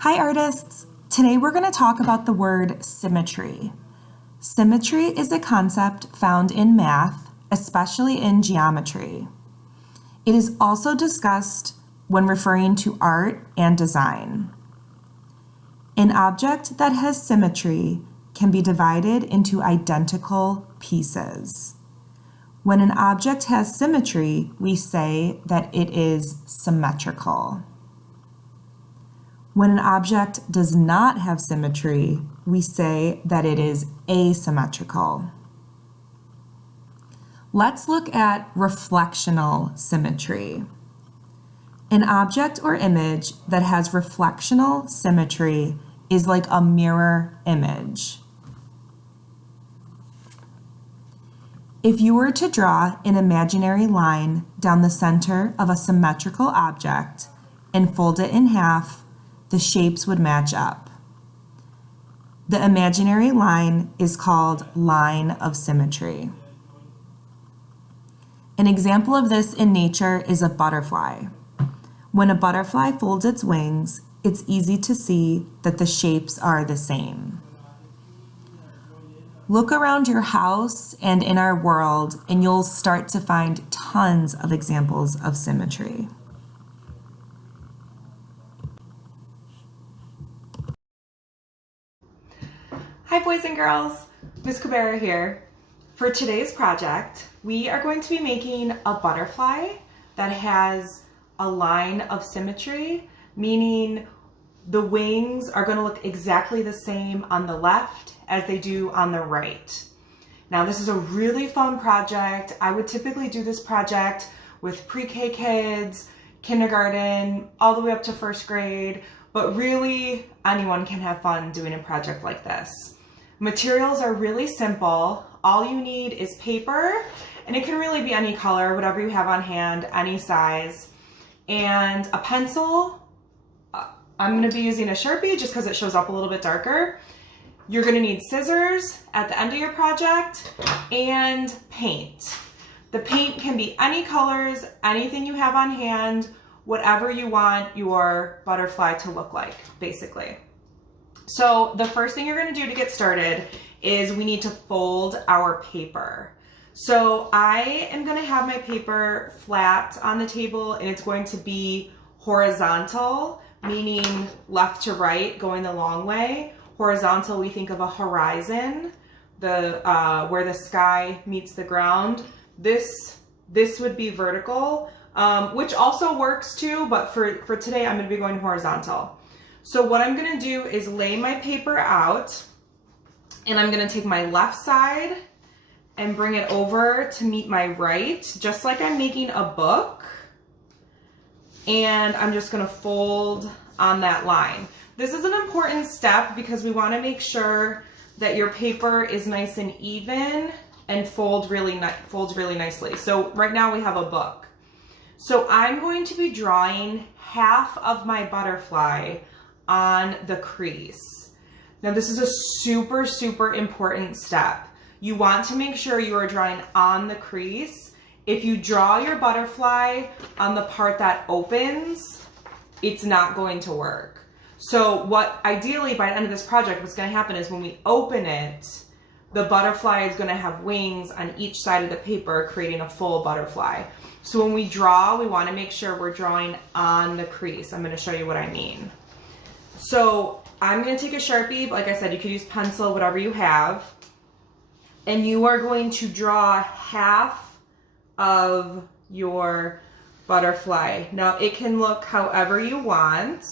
Hi artists! Today we're going to talk about the word symmetry. Symmetry is a concept found in math, especially in geometry. It is also discussed when referring to art and design. An object that has symmetry can be divided into identical pieces. When an object has symmetry, we say that it is symmetrical. When an object does not have symmetry, we say that it is asymmetrical. Let's look at reflectional symmetry. An object or image that has reflectional symmetry is like a mirror image. If you were to draw an imaginary line down the center of a symmetrical object and fold it in half, the shapes would match up. The imaginary line is called line of symmetry. An example of this in nature is a butterfly. When a butterfly folds its wings, it's easy to see that the shapes are the same. Look around your house and in our world, and you'll start to find tons of examples of symmetry. Hi boys and girls, Ms. Cabrera here. For today's project, we are going to be making a butterfly that has a line of symmetry, meaning the wings are going to look exactly the same on the left as they do on the right. Now this is a really fun project. I would typically do this project with pre-K kids, kindergarten, all the way up to first grade, but really anyone can have fun doing a project like this. Materials are really simple. All you need is paper, and it can really be any color, whatever you have on hand, any size, and a pencil. I'm going to be using a Sharpie just because it shows up a little bit darker. You're going to need scissors at the end of your project and paint. The paint can be any colors, anything you have on hand, whatever you want your butterfly to look like, basically. So the first thing you're going to do to get started is we need to fold our paper. So I am going to have my paper flat on the table, and it's going to be horizontal, meaning left to right, going the long way. Horizontal, we think of a horizon, where the sky meets the ground. This would be vertical, which also works too, but for today I'm going to be going horizontal. So what I'm going to do is lay my paper out, and I'm going to take my left side and bring it over to meet my right, just like I'm making a book. And I'm just going to fold on that line. This is an important step because we want to make sure that your paper is nice and even and folds really nicely. So right now we have a book. So I'm going to be drawing half of my butterfly on the crease. Now this is a super important step. You want to make sure you are drawing on the crease. If you draw your butterfly on the part that opens, it's not going to work. So what ideally by the end of this project, what's going to happen is when we open it, the butterfly is going to have wings on each side of the paper, creating a full butterfly. So when we draw, we want to make sure we're drawing on the crease. I'm going to show you what I mean. So I'm going to take a Sharpie, like I said, you could use pencil, whatever you have, and you are going to draw half of your butterfly. Now it can look however you want.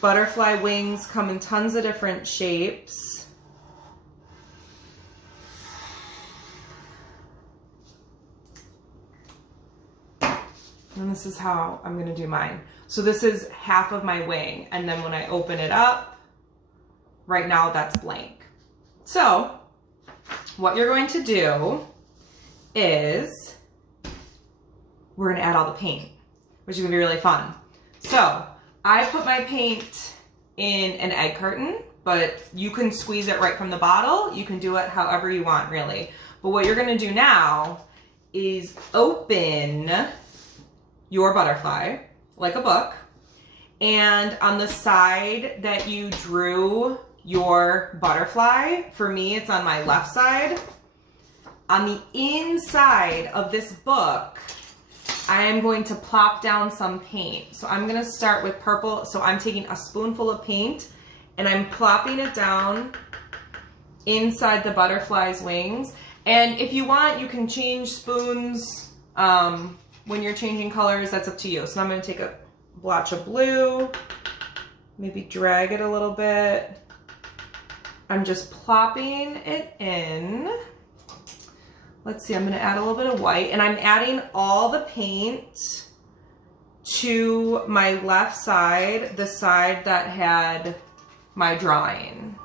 Butterfly wings come in tons of different shapes. And this is how I'm going to do mine. So this is half of my wing, and then when I open it up, right now that's blank. So what you're going to do is we're going to add all the paint, which is going to be really fun. So I put my paint in an egg carton, but you can squeeze it right from the bottle. You can do it however you want, really. But what you're going to do now is open your butterfly like a book, And on the side that you drew your butterfly, for me, it's on my left side. On the inside of this book, I am going to plop down some paint. So I'm gonna start with purple. So I'm taking a spoonful of paint and I'm plopping it down inside the butterfly's wings. And if you want, you can change spoons when you're changing colors. That's up to you. So I'm gonna take a blotch of blue, maybe drag it a little bit. I'm just plopping it in. Let's see, I'm gonna add a little bit of white, and I'm adding all the paint to my left side, the side that had my drawing.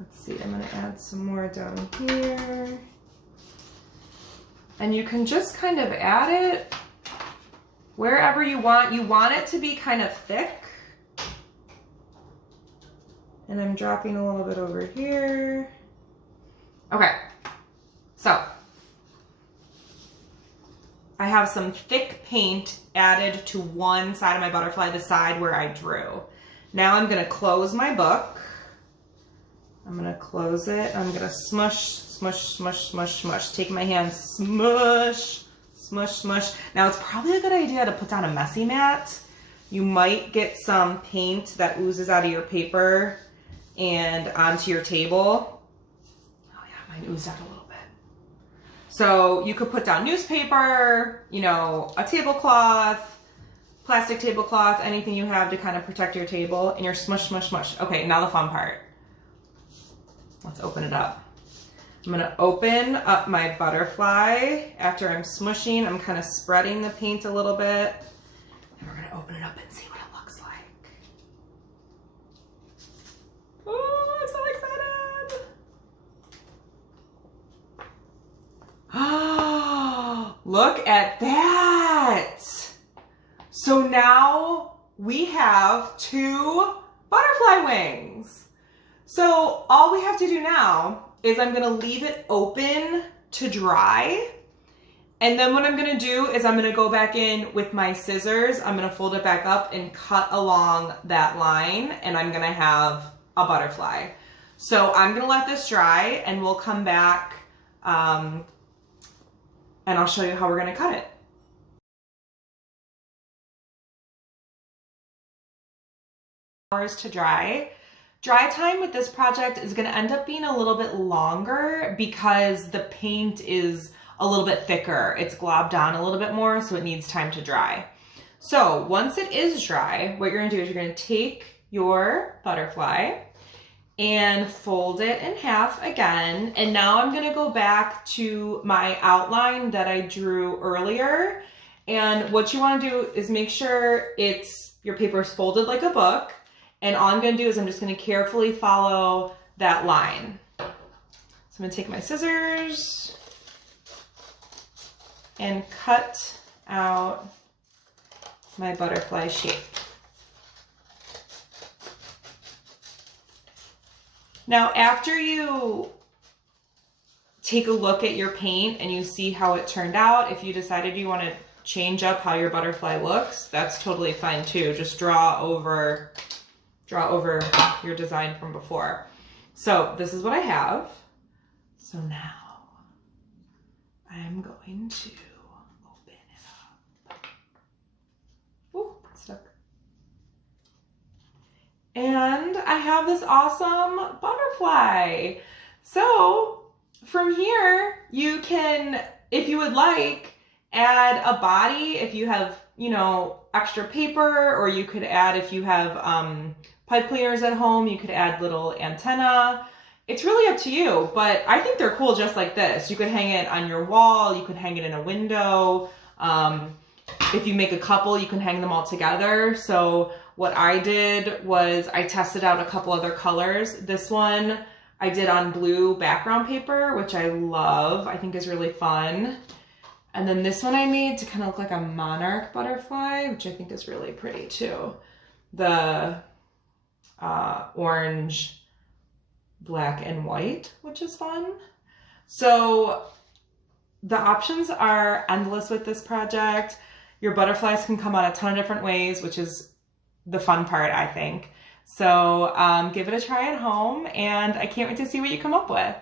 Let's see, I'm gonna add some more down here. And you can just kind of add it wherever you want. You want it to be kind of thick. And I'm dropping a little bit over here. Okay, so I have some thick paint added to one side of my butterfly, the side where I drew. Now I'm gonna close my book. I'm gonna close it. I'm gonna smush, smush, smush, smush, smush. Take my hand, smush, smush, smush. Now it's probably a good idea to put down a messy mat. You might get some paint that oozes out of your paper and onto your table. Oh yeah, mine oozed out a little bit. So you could put down newspaper, you know, a tablecloth, plastic tablecloth, anything you have to kind of protect your table, and you're smush, smush, smush. Okay, now the fun part. Let's open it up. I'm gonna open up my butterfly. After I'm smushing, I'm kind of spreading the paint a little bit. And we're gonna open it up and see what it looks like. Oh, I'm so excited. Oh, look at that. So now we have 2 butterfly wings. So all we have to do now is I'm gonna leave it open to dry. And then what I'm gonna do is I'm gonna go back in with my scissors. I'm gonna fold it back up and cut along that line, and I'm gonna have a butterfly. So I'm gonna let this dry and we'll come back and I'll show you how we're gonna cut it. Hours to dry. Dry time with this project is going to end up being a little bit longer because the paint is a little bit thicker. It's globbed on a little bit more, so it needs time to dry. So once it is dry, what you're going to do is you're going to take your butterfly and fold it in half again. And now I'm going to go back to my outline that I drew earlier. And what you want to do is make sure your paper is folded like a book. And all I'm gonna do is I'm just gonna carefully follow that line. So I'm gonna take my scissors and cut out my butterfly shape. Now, after you take a look at your paint and you see how it turned out, if you decided you wanna change up how your butterfly looks, that's totally fine too. Just draw over your design from before. So this is what I have. So now I'm going to open it up. Ooh, it's stuck. And I have this awesome butterfly. So from here, you can, if you would like, add a body if you have, you know, extra paper, or you could add, if you have pipe cleaners at home, you could add little antenna. It's really up to you, but I think they're cool just like this. You could hang it on your wall, you could hang it in a window. If you make a couple, you can hang them all together. So what I did was I tested out a couple other colors. This one I did on blue background paper, which I love, I think is really fun. And then this one I made to kind of look like a monarch butterfly, which I think is really pretty too. The orange, black, and white, which is fun. So The options are endless with this project. Your butterflies can come out a ton of different ways, which is the fun part, I think. So give it a try at home, and I can't wait to see what you come up with.